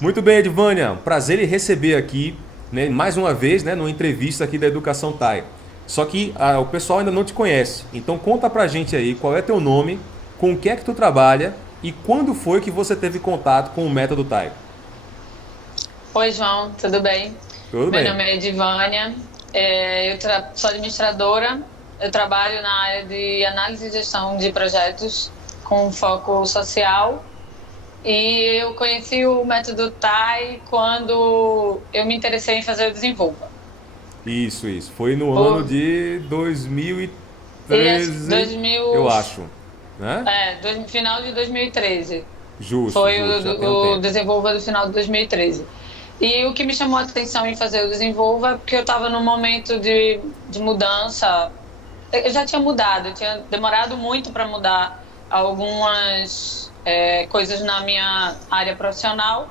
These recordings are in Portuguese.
Muito bem, Edvânia. Prazer em receber aqui, né, mais uma vez, né, numa entrevista aqui da Educação TAI. Só que o pessoal ainda não te conhece. Então conta pra gente aí qual é teu nome, com o que é que tu trabalha e quando foi que você teve contato com o método TAI. Oi, João, tudo bem? Tudo Meu bem? nome é Edivânia, sou administradora, eu trabalho na área de análise e gestão de projetos com foco social e eu conheci o método TAI quando eu me interessei em fazer o Desenvolva. Isso. Foi no ano Por, de e acho que 2013, 2000, eu acho, né? final de 2013. Justo, Foi justo, já tem um o tempo. Desenvolva do final de 2013. E o que me chamou a atenção em fazer o Desenvolva é porque eu estava num momento de mudança. Eu já tinha mudado, eu tinha demorado muito para mudar algumas coisas na minha área profissional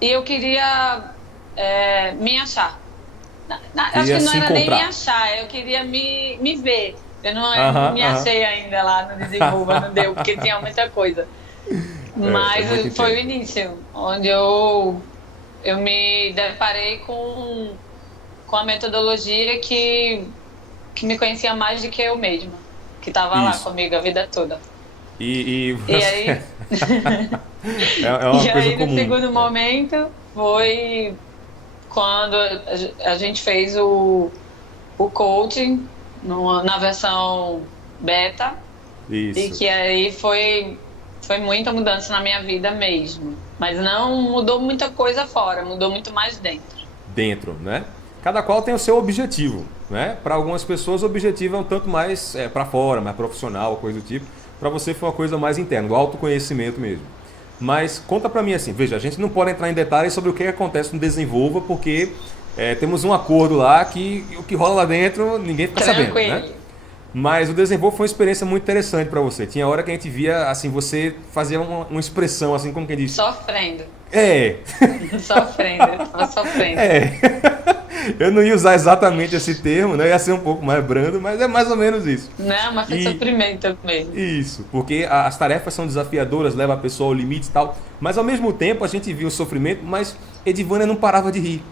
e eu queria me achar. Acho Queria que não se era nem me encontrar. achar, eu queria me ver. Eu não Aham, me aham. achei ainda lá no Desenvolva, não deu, porque tinha muita coisa. É muito Mas foi o tempo. início, onde eu me deparei com a metodologia que me conhecia mais do que eu mesma, que estava lá Isso. comigo a vida toda. E E você. aí, É uma e coisa aí no comum. segundo É. momento, foi quando a gente fez o coaching na versão beta, e Isso. que aí foi muita mudança na minha vida mesmo. Mas não mudou muita coisa fora, mudou muito mais dentro. Dentro, né? Cada qual tem o seu objetivo, né? Para algumas pessoas o objetivo é um tanto mais para fora, mais profissional, coisa do tipo. Para você foi uma coisa mais interna, o autoconhecimento mesmo. Mas conta para mim assim, veja, a gente não pode entrar em detalhes sobre o que acontece no Desenvolva, porque temos um acordo lá que o que rola lá dentro ninguém fica sabendo, né? Tranquilo, Mas o Desenvolva foi uma experiência muito interessante para você. Tinha hora que a gente via, assim, você fazia uma expressão, assim, como quem diz, sofrendo, é, sofrendo, eu tava sofrendo. é. Eu não ia usar exatamente esse termo, né? Ia ser um pouco mais brando, mas é mais ou menos isso. Não, mas foi E sofrimento mesmo. isso, porque as tarefas são desafiadoras, leva a pessoa ao limite e tal, mas ao mesmo tempo a gente viu o sofrimento, mas Edivânia não parava de rir,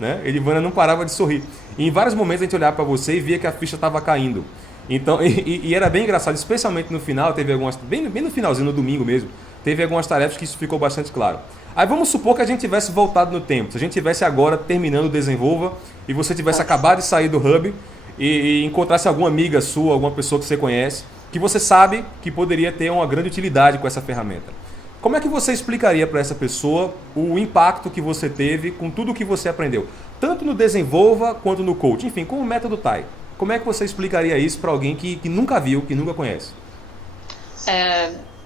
né? Edivânia não parava de sorrir. E em vários momentos a gente olhava para você e via que a ficha estava caindo. Então, e era bem engraçado, especialmente no final, teve algumas, bem no finalzinho, no domingo mesmo, teve algumas tarefas que isso ficou bastante claro. Aí vamos supor que a gente tivesse voltado no tempo, se a gente tivesse agora terminando o Desenvolva e você tivesse acabado de sair do Hub e encontrasse alguma amiga sua, alguma pessoa que você conhece, que você sabe que poderia ter uma grande utilidade com essa ferramenta. Como é que você explicaria para essa pessoa o impacto que você teve com tudo o que você aprendeu? Tanto no Desenvolva quanto no Coach, enfim, com o método TAI. Como é que você explicaria isso para alguém que nunca viu, que nunca conhece?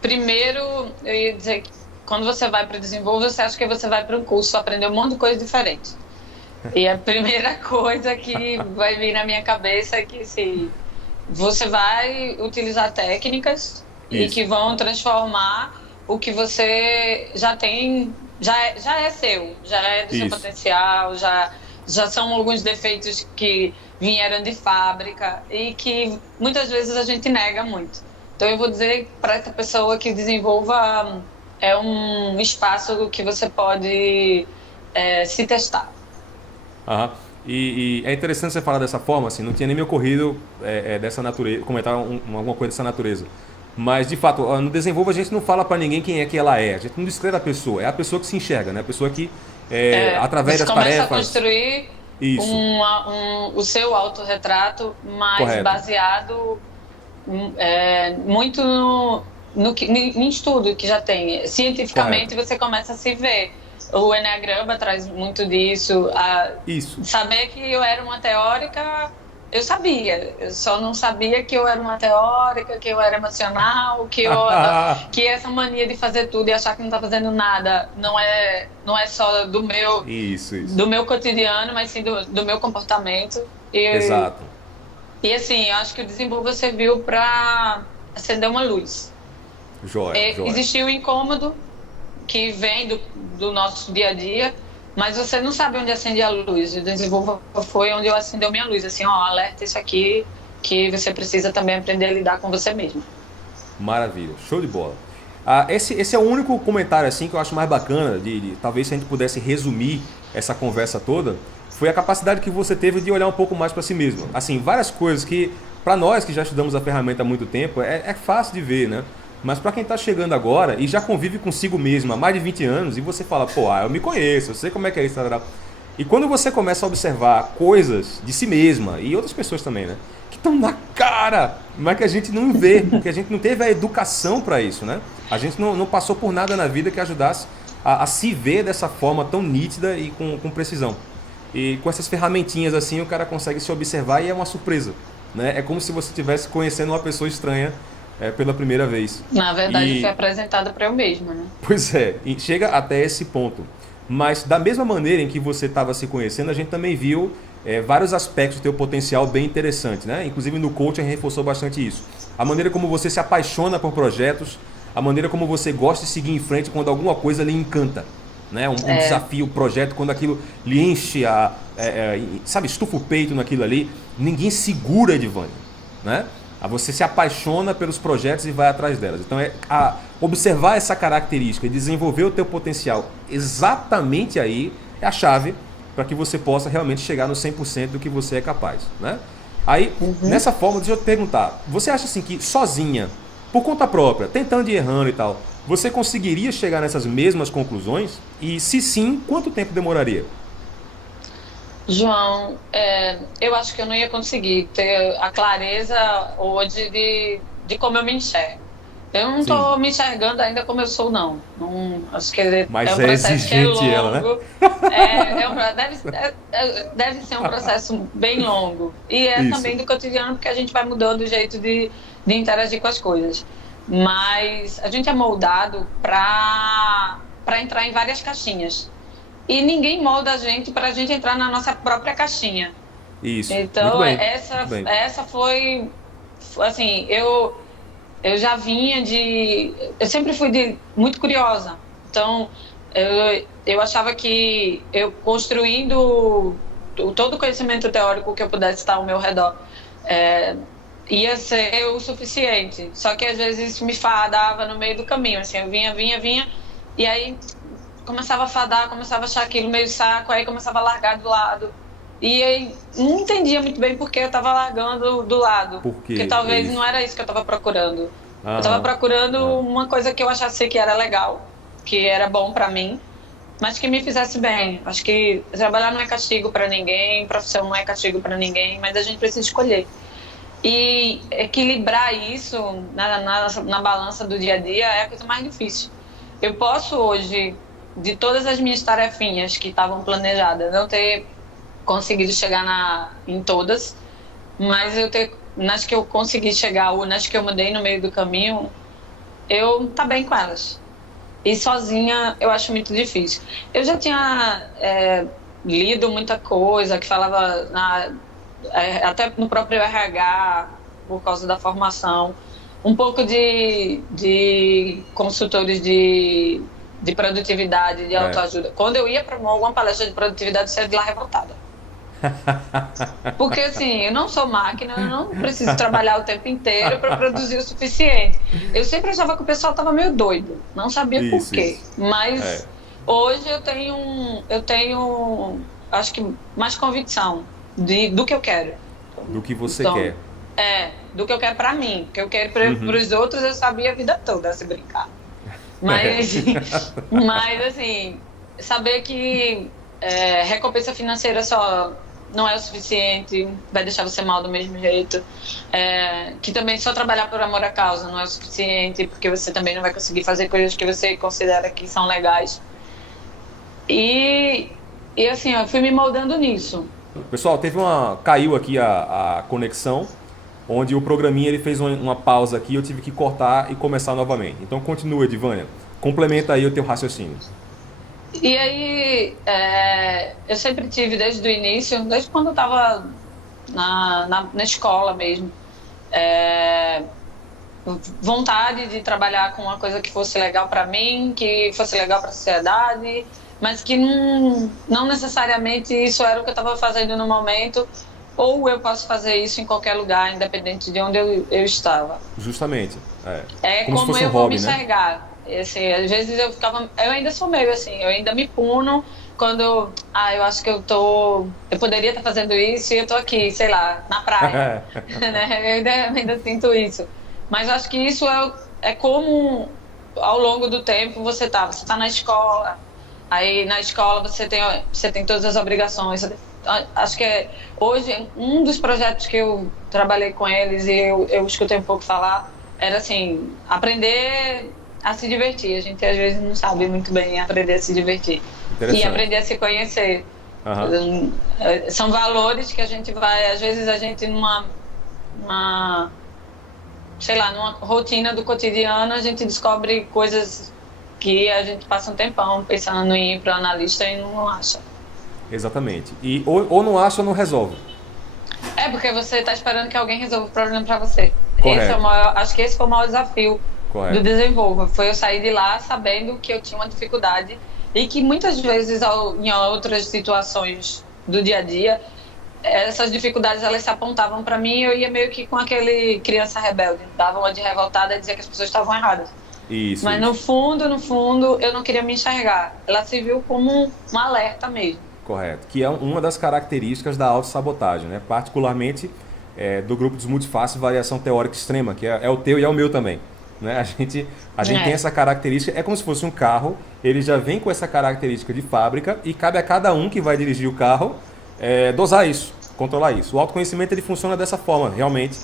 Primeiro, eu ia dizer que quando você vai para o desenvolver, você acha que você vai para um curso aprender um monte de coisa diferente. E a primeira coisa que vai vir na minha cabeça é que se você vai utilizar técnicas e Isso, que vão transformar o que você já tem, já é seu, já é do seu isso. potencial, já são alguns defeitos que vieram de fábrica e que muitas vezes a gente nega muito. Então eu vou dizer para essa pessoa que desenvolva um espaço que você pode se testar. Aham. E é interessante você falar dessa forma, assim, não tinha nem me ocorrido dessa natureza, comentar alguma coisa dessa natureza. Mas, de fato, no Desenvolva a gente não fala para ninguém quem é que ela é. A gente não descreve a pessoa. É a pessoa que se enxerga, né? A pessoa que, através Você das começa a tarefas... construir Isso, o seu autorretrato, mas correto. baseado muito em estudo que já tem. Correto. Cientificamente você começa a se ver. O Enneagrama traz muito disso. Isso. Saber que eu era uma teórica, eu sabia. Eu só não sabia que eu era uma teórica, que eu era emocional, que essa mania de fazer tudo e achar que não está fazendo nada não é só Isso, isso. do meu cotidiano, mas sim do meu comportamento. Exato. E assim, eu acho que o Desenvolva serviu para acender uma luz. Joia, joia. Existiu o incômodo que vem do nosso dia a dia, mas você não sabe onde acende a luz. O Desenvolva foi onde eu acendeu minha luz. Assim, ó, alerta isso aqui, que você precisa também aprender a lidar com você mesmo. Maravilha. Show de bola. Esse é o único comentário assim que eu acho mais bacana, talvez se a gente pudesse resumir essa conversa toda, foi a capacidade que você teve de olhar um pouco mais para si mesmo. Assim, várias coisas que, para nós que já estudamos a ferramenta há muito tempo, é fácil de ver, né? Mas para quem está chegando agora e já convive consigo mesmo há mais de 20 anos, e você fala, pô, eu me conheço, eu sei como é que é isso, tarará. E quando você começa a observar coisas de si mesma, e outras pessoas também, né? Que estão na cara, mas que a gente não vê, porque a gente não teve a educação para isso, né? A gente não passou por nada na vida que ajudasse a se ver dessa forma tão nítida e com precisão. E com essas ferramentinhas assim, o cara consegue se observar e é uma surpresa, né? É como se você estivesse conhecendo uma pessoa estranha pela primeira vez. Na verdade, foi apresentada para eu mesma, né? Pois é, e chega até esse ponto. Mas da mesma maneira em que você estava se conhecendo, a gente também viu vários aspectos do teu potencial bem interessantes, né? Inclusive no coaching a gente reforçou bastante isso. A maneira como você se apaixona por projetos, a maneira como você gosta de seguir em frente quando alguma coisa lhe encanta. Né? Um desafio, um projeto, quando aquilo lhe enche, sabe, estufa o peito naquilo ali, ninguém segura, Edivânia, né? Você se apaixona pelos projetos e vai atrás delas. Então, observar essa característica e desenvolver o teu potencial exatamente aí é a chave para que você possa realmente chegar no 100% do que você é capaz, né? Aí, nessa forma, deixa eu te perguntar, você acha assim que sozinha, por conta própria, tentando e errando e tal, você conseguiria chegar nessas mesmas conclusões? E se sim, quanto tempo demoraria? João, eu acho que eu não ia conseguir ter a clareza hoje de como eu me enxergo. Eu não estou me enxergando ainda como eu sou, não. Acho que mas é um processo que é longo. Ela, né? Deve ser um processo bem longo. E também do cotidiano, porque a gente vai mudando o jeito de interagir com as coisas. Mas a gente é moldado para entrar em várias caixinha. E ninguém molda a gente para a gente entrar na nossa própria caixinha. Isso. Então, essa foi... Assim, eu já vinha eu sempre fui muito curiosa. Então, eu achava que eu construindo todo o conhecimento teórico que eu pudesse estar ao meu redor ia ser o suficiente. Só que às vezes isso me fadava no meio do caminho. Assim, eu vinha, e aí começava a fadar, começava a achar aquilo meio saco, aí começava a largar do lado. E aí não entendia muito bem por que eu estava largando do lado. Por quê? Porque talvez não era isso que eu estava procurando. Eu estava procurando uma coisa que eu achasse que era legal, que era bom para mim, mas que me fizesse bem. Acho que trabalhar não é castigo para ninguém, profissão não é castigo para ninguém, mas a gente precisa escolher. E equilibrar isso na balança do dia a dia é a coisa mais difícil. Eu posso hoje, de todas as minhas tarefinhas que estavam planejadas, não ter conseguido chegar em todas, mas nas que eu consegui chegar ou nas que eu mudei no meio do caminho, eu tá bem com elas. E sozinha eu acho muito difícil. Eu já tinha lido muita coisa que falava até no próprio RH, por causa da formação, um pouco de consultores de produtividade, de autoajuda. Quando eu ia para alguma palestra de produtividade, eu saía de lá revoltada. Porque assim, eu não sou máquina, eu não preciso trabalhar o tempo inteiro para produzir o suficiente. Eu sempre achava que o pessoal estava meio doido, não sabia por quê. Mas hoje eu tenho, acho que mais convicção do que eu quero. Do que você quer. Do que eu quero para mim. O que eu quero para os outros eu sabia a vida toda, se brincar. Mas assim, saber que recompensa financeira só não é o suficiente, vai deixar você mal do mesmo jeito. Que também só trabalhar por amor à causa não é o suficiente, porque você também não vai conseguir fazer coisas que você considera que são legais. E assim, eu fui me moldando nisso. Pessoal, caiu aqui a conexão, onde o programinha ele fez uma pausa aqui, eu tive que cortar e começar novamente. Então continua, Edivânia. Complementa aí o teu raciocínio. E aí, eu sempre tive desde o início, desde quando eu estava na escola mesmo, vontade de trabalhar com uma coisa que fosse legal para mim, que fosse legal para a sociedade, mas que não necessariamente isso era o que eu estava fazendo no momento, ou eu posso fazer isso em qualquer lugar, independente de onde eu estava. Justamente. Como eu vou me enxergar. E, assim, às vezes eu ainda sou meio assim, eu ainda me puno quando, eu acho que eu poderia estar fazendo isso e eu tô aqui, sei lá, na praia, né? Eu ainda sinto isso. Mas eu acho que isso é como ao longo do tempo você tá na escola, aí na escola você tem todas as obrigações. Acho que hoje um dos projetos que eu trabalhei com eles e eu escutei um pouco falar era assim, aprender a se divertir. A gente às vezes não sabe muito bem aprender a se divertir e aprender a se conhecer. Uhum. São valores que a gente vai, às vezes a gente sei lá, numa rotina do cotidiano, a gente descobre coisas que a gente passa um tempão pensando em ir para o analista e não acha. Exatamente. E ou não acha ou não resolve. É porque você está esperando que alguém resolva o problema para você. Correto. Acho que esse foi o maior desafio Correto. do Desenvolva. Foi eu sair de lá sabendo que eu tinha uma dificuldade e que muitas vezes em outras situações do dia a dia, essas dificuldades elas se apontavam para mim e eu ia meio que com aquele criança rebelde, dava uma de revoltada e dizia que as pessoas estavam erradas. Isso. Mas no fundo, eu não queria me enxergar. Ela se viu como um alerta mesmo. Correto. Que é uma das características da autossabotagem, né? Particularmente do grupo dos multifáceis variação teórica extrema, que é o teu e é o meu também. Né? A gente tem essa característica, é como se fosse um carro, ele já vem com essa característica de fábrica e cabe a cada um que vai dirigir o carro dosar isso, controlar isso. O autoconhecimento ele funciona dessa forma, realmente.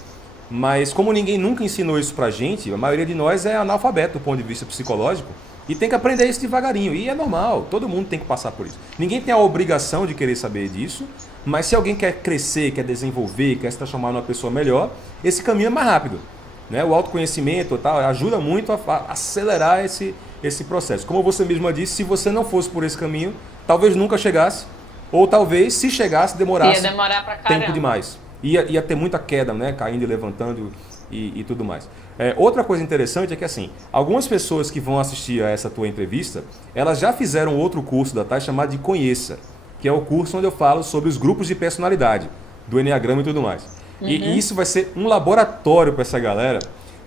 Mas como ninguém nunca ensinou isso pra gente, a maioria de nós é analfabeto do ponto de vista psicológico e tem que aprender isso devagarinho. E é normal, todo mundo tem que passar por isso. Ninguém tem a obrigação de querer saber disso, mas se alguém quer crescer, quer desenvolver, quer se transformar numa pessoa melhor, esse caminho é mais rápido. Né? O autoconhecimento tal, ajuda muito a acelerar esse processo. Como você mesma disse, se você não fosse por esse caminho, talvez nunca chegasse, ou talvez, se chegasse, demorasse ia demorar pra caramba. tempo demais. Ia ter muita queda, né? Caindo e levantando e tudo mais. Outra coisa interessante é que, assim, algumas pessoas que vão assistir a essa tua entrevista, elas já fizeram outro curso da TAI chamado de Conheça, que é o curso onde eu falo sobre os grupos de personalidade, do Enneagrama e tudo mais. Uhum. E isso vai ser um laboratório para essa galera,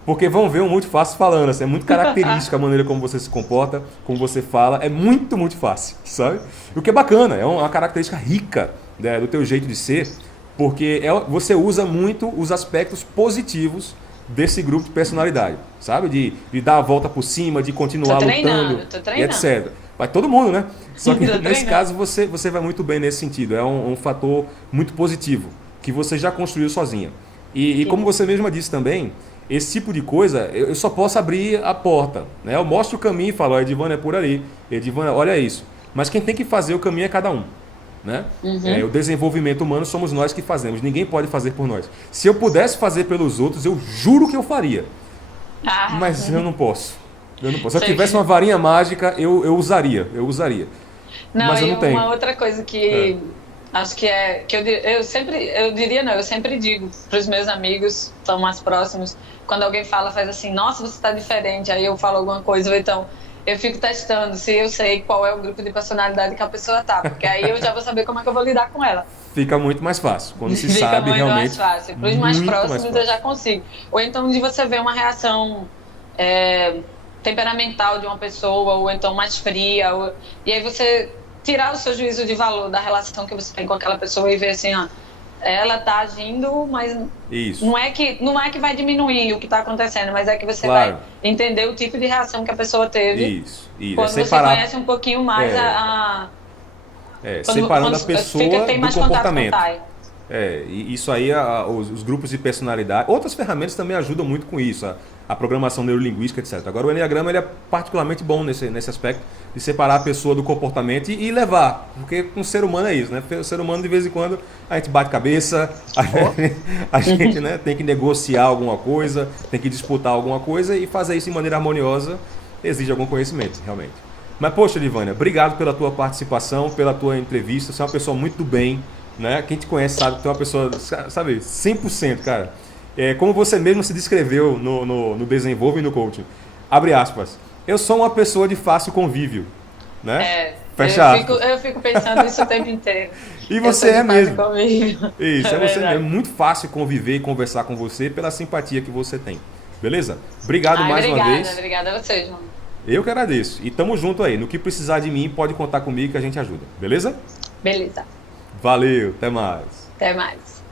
porque vão ver um multifácil falando, assim, é muito característica a maneira como você se comporta, como você fala, é muito multifácil, sabe? O que é bacana, é uma característica rica, né, do teu jeito de ser, porque você usa muito os aspectos positivos desse grupo de personalidade, sabe? De dar a volta por cima, de continuar lutando, e etc. Vai todo mundo, né? Só que nesse caso você vai muito bem nesse sentido, é um fator muito positivo, que você já construiu sozinha. E como você mesma disse também, esse tipo de coisa, eu só posso abrir a porta, né? Eu mostro o caminho e falo, Edivana é por ali, Edivana, olha isso. Mas quem tem que fazer o caminho é cada um. Né? Uhum. O desenvolvimento humano somos nós que fazemos, ninguém pode fazer por nós. Se eu pudesse fazer pelos outros, eu juro que eu faria. Mas eu não posso. Se eu tivesse uma varinha mágica, eu usaria. Não, mas eu não tenho. Uma outra coisa que acho que eu sempre digo para os meus amigos, são mais próximos, quando alguém faz assim, nossa, você está diferente, aí eu falo alguma coisa, ou então eu fico testando se eu sei qual é o grupo de personalidade que a pessoa tá, porque aí eu já vou saber como é que eu vou lidar com ela. Fica muito mais fácil. Quando se sabe realmente. Fica muito mais fácil. Para os mais próximos eu já consigo. Ou então de você ver uma reação temperamental de uma pessoa, ou então mais fria, e aí você tirar o seu juízo de valor da relação que você tem com aquela pessoa e ver assim, ela tá agindo, mas isso. Não é que vai diminuir o que está acontecendo, mas é que você vai entender o tipo de reação que a pessoa teve. Isso. Quando você conhece um pouquinho mais separando a pessoa do comportamento. E isso aí, os grupos de personalidade. Outras ferramentas também ajudam muito com isso, a programação neurolinguística, etc. Agora o Enneagrama ele é particularmente bom nesse aspecto de separar a pessoa do comportamento e levar, porque com o ser humano é isso, né? O ser humano de vez em quando a gente bate cabeça, a gente né, tem que negociar alguma coisa, tem que disputar alguma coisa e fazer isso de maneira harmoniosa exige algum conhecimento, realmente. Mas poxa, Edivânia, obrigado pela tua participação, pela tua entrevista, você é uma pessoa muito do bem, né? Quem te conhece sabe que tu é uma pessoa, sabe, 100%, cara. Como você mesmo se descreveu no Desenvolve e no Coaching, abre aspas, eu sou uma pessoa de fácil convívio, né? Fecha aspas. Eu fico pensando isso o tempo inteiro. E você é mesmo. Isso, você é muito fácil conviver e conversar com você pela simpatia que você tem. Beleza? Obrigado mais uma vez. Obrigada a vocês, João. Eu que agradeço. E tamo junto aí. No que precisar de mim, pode contar comigo que a gente ajuda. Beleza? Beleza. Valeu, até mais. Até mais.